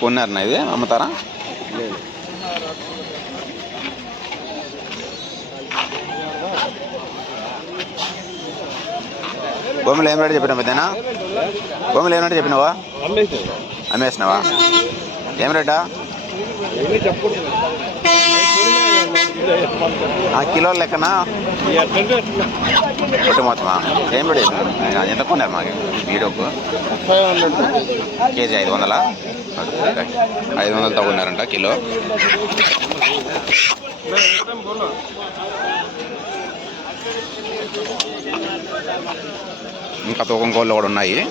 కొన్నారన్నా ఇది? అమ్ముతారా? భూములు ఏం రేటు చెప్పినావు పెద్దనా బొమ్మలు ఏం రేటు చెప్పినావా? అమ్మేసినావా? ఏం రేటా? ఆ కిలో లెక్కనా? ఎటు మొత్తమా? ఏం రేటు ఎంత కొన్నారు మాకు? వీడియోకు? కేజీ ఐదు వందలా? ఐదు వందలు తగ్గున్నారంట కిలో. ఇంకా తూకం కోళ్ళు కూడా ఉన్నాయి. ఏం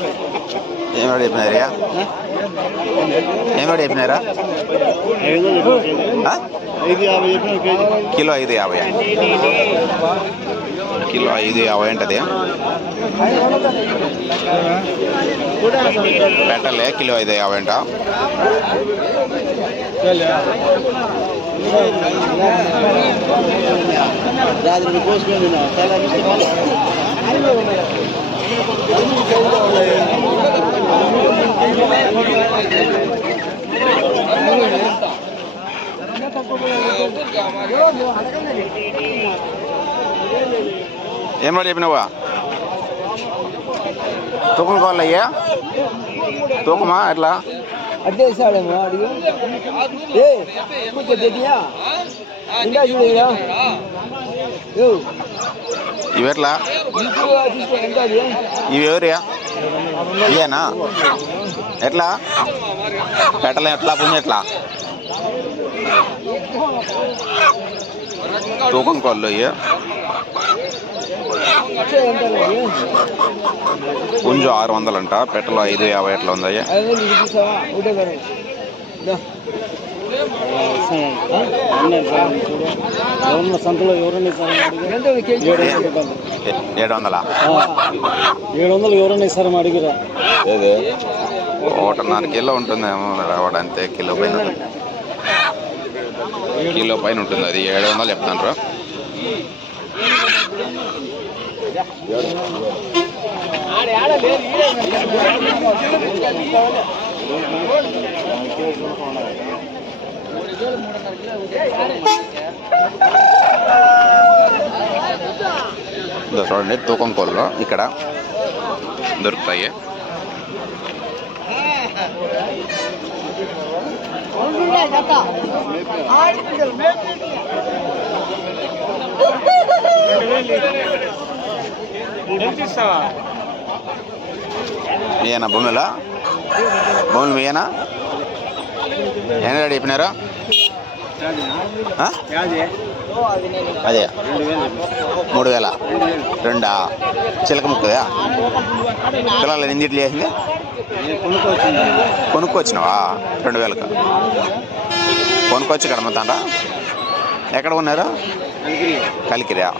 రేటు చెప్పినారయ్యా ఏం రేటు చెప్పినారా కిలో ఐదు యాభై. కిలో ఐదు యాభై ఉంటుంది పెట్టలే కిలో ఐదు యాభై అంట. రాత్రి పోసుకొని చాలా ఏం రేటు చెప్పినావా తూకం కావాలి అయ్యా? తూకమా ఎట్లా? అడ్డేసాడేమో అడిగి. ఏ ఇంకా ఇవి ఎట్లా? అది ఇవి ఎవరియా? ఇవేనా? ఎట్లా? పెట్టలే ఎట్లా? పుంజ ఎట్లా? తూకం కోళ్ళు ఇవి పుంజు ఆరు వందలంట పెట్టలో ఐదు యాభై ఎట్లా ఉందయ్యా. సంతలో ఎవరన్నా ఏడు వందల? ఏడు వందలు ఎవరన్నా ఇస్తారని అడిగిరా ఒకటిన్నర కిలో ఉంటుందేమో రావడం అంతే కిలో పైన కిలో పైన ఉంటుంది అది ఏడు వందలు చెప్తాను ఇదో చూడండి తూకం కోళ్ళు ఇక్కడ దొరుకుతాయి. మీయేనా భూమిలా? భూములు మీయేనా? ఏం రెడీ చెప్పినారా అదే. మూడు వేల. రెండా చిలక ముక్కదా? పిల్లలు ఎన్నిట్లు చేసింది కొనుక్కొచ్చినావా? రెండు వేలకు కొనుక్కొచ్చి ఇక్కడ ఎక్కడ ఉన్నారు కలికిరా.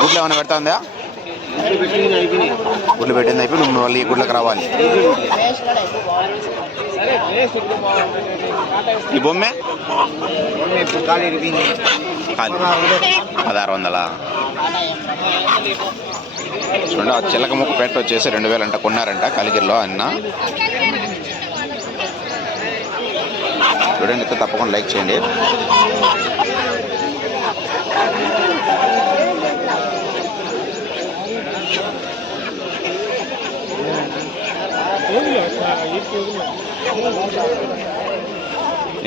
గుడ్లు ఏమైనా పెడతా ఉందా గుడ్లు పెట్టింది అయిపోయి నువ్వు మళ్ళీ గుడ్లకు రావాలి. ఈ బొమ్మే? పదహారు వందలా? చూడండి ఆ చిలక ముక్క పెట్ట వచ్చేసి రెండు వేలంట కొన్నారంట కలిగిరిలో అన్న. చూడండి తప్పకుండా లైక్ చేయండి.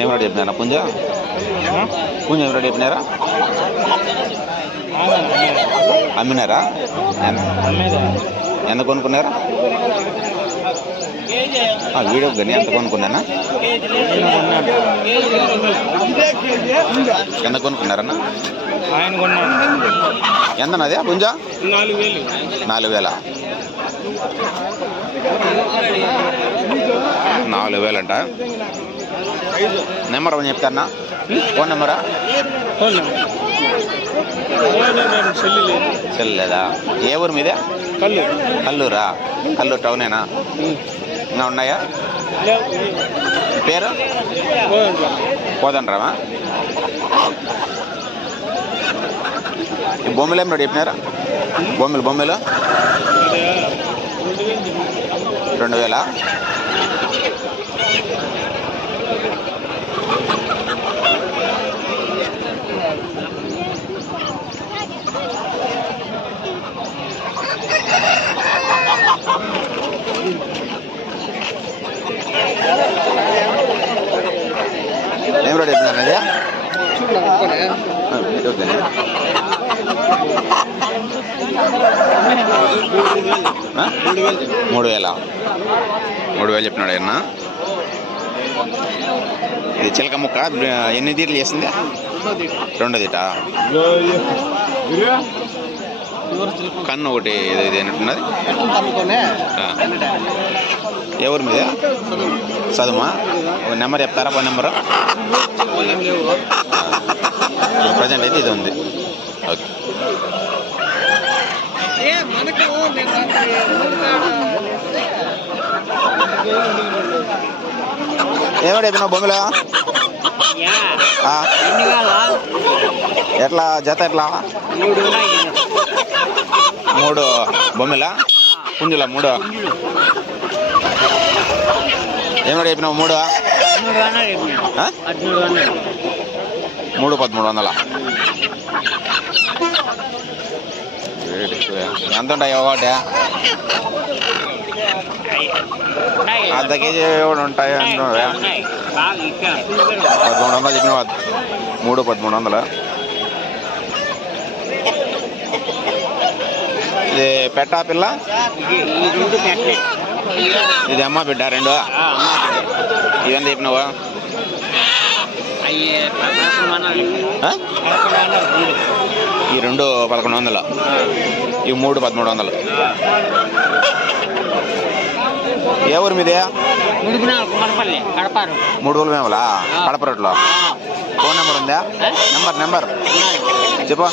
ఏం రెడీ చెప్పినారా పుంజ? పుంజ ఏం రెడీ చెప్పినారా? అమ్మినారా? ఎంత- కొనుక్కున్నారా? వీడియో కానీ ఎంత కొనుక్కున్నానా? ఎంత కొనుక్కున్నారన్నా? ఆయన కొన్నాడు ఎంత నాది పుంజ నాలుగు వేలు? నాలుగు వేలంట నెంబర్ అని చెప్తారా ఫోన్ నెంబరా? చెల్లి లేదు చెల్లెదా ఏ ఊరు మీదే? కళ్ళు కల్లూరా. కల్లూరు టౌనేనా? ఇంకా ఉన్నాయా? పేరు? పోదండ్రామా ఈ బొమ్మలు ఏమి రేటు చెప్పినారా? బొమ్మలు బొమ్మలు? రెండు వేల ఏం రేటు చెప్పినారు అది ఇటు వద్దులే. ఆ? మూడు వేల మూడు వేలు చెప్పినాడు ఆయన ఇది చిలక ముక్క ఎన్ని తీర్లు చేసింది? రెండో తీట కన్ను ఒకటి ఇది ఏంటున్నది ఎవరి మీద? చదుమా ఒక నెంబర్ చెప్తారా? Phone number? ప్రజెంట్ అయితే ఇది ఉంది. ఓకే. ఏమిటి చెప్పినావు బొమ్మలు? ఎట్లా? జత ఎట్లా? మూడు బొమ్మల? పుంజుల మూడు? ఏమిటి చెప్పినావు మూడు? మూడు పదమూడు వందల? ఎంత ఉంటాయి ఒకటి అర్ధ కేజీ కూడా ఉంటాయి పదమూడు వందలు చెప్పిన మూడు పదమూడు వందలు? ఇది పెట్టా పిల్ల? ఇది అమ్మ బిడ్డ రెండు ఇవన్నీ చెప్పినావా? ఈ రెండు పదకొండు వందలు? ఈ మూడు పదమూడు వందలు. ఏ ఊరు మీదే? మూడు రోజులు మేమలా? కడప రోడ్లో. ఫోన్ నెంబర్ ఉందా? Number number. చెప్పు.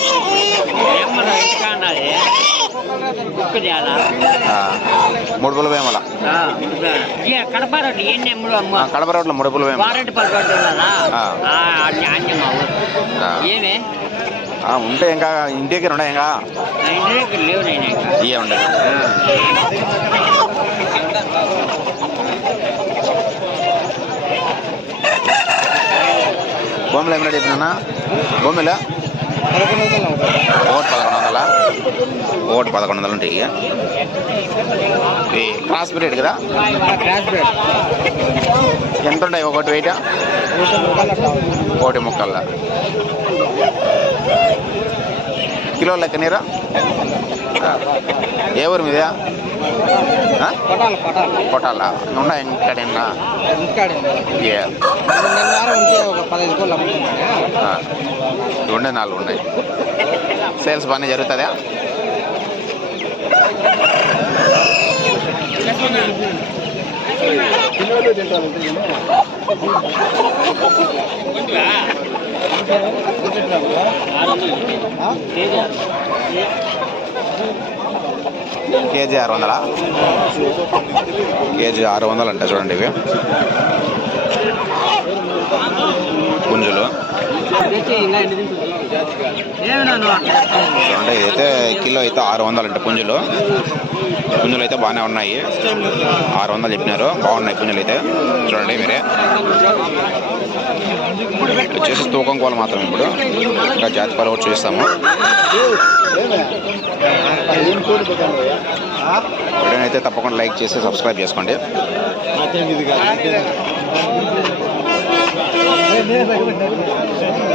మూడు పుల్ల వేమల కడప రోడ్లో మూడు ఆ, ఉంటే ఇంకా ఇంటి దగ్గర ఉన్నాయి ఇంకా? ఇంటి దగ్గర లేవు నేను ఇంకా. ఇవే ఉంటాయి బొమ్మలు? ఏమైనా చెప్పినా భూమిలో ఓటు పదకొండు వందల? ఓటు పదకొండు వందలు ఉంటాయి క్రాస్ పీరియడ్ కదా? ఎంత ఉంటాయి ఒకటి వెయిట్? ఒకటి ముక్కల్లా? కిలో లెక్క నీరా? ఏ ఊరు కొట్టాలా ఉన్నాయి ఇక్కడ ఉండే నాలుగు ఉన్నాయి. సేల్స్ బాగానే జరుగుతుందా కేజీ ఆరు వందలా? కేజీ ఆరు వందలు అంట చూడండి ఇవి. గుంజులు. అంటే ఇదైతే కిలో అయితే ఆరు వందలు అంటే పుంజులు. పుంజులు అయితే బాగానే ఉన్నాయి. ఆరు వందలు చెప్పినారు. బాగున్నాయి పుంజులు అయితే. చూడండి మీరే. వచ్చేసి తూకం కోలు మాత్రం ఇప్పుడు. ఇంకా జాతి పాలు కూడా చూస్తాము వీడియోని అయితే తప్పకుండా లైక్ చేసి సబ్స్క్రైబ్ చేసుకోండి.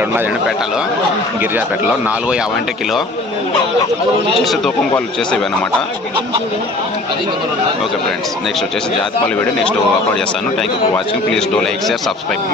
రెండు గిరిజా గిరిజాపేటలో నాలుగు యాభై అంటే కిలో. వచ్చేసి తూకం పాలు వచ్చేసి అనమాట ఓకే ఫ్రెండ్స్ నెక్స్ట్ వచ్చేసి జాతి పాలు వీడియో నెక్స్ట్ అప్లోడ్ చేస్తాను. Thank you for watching please do like share subscribe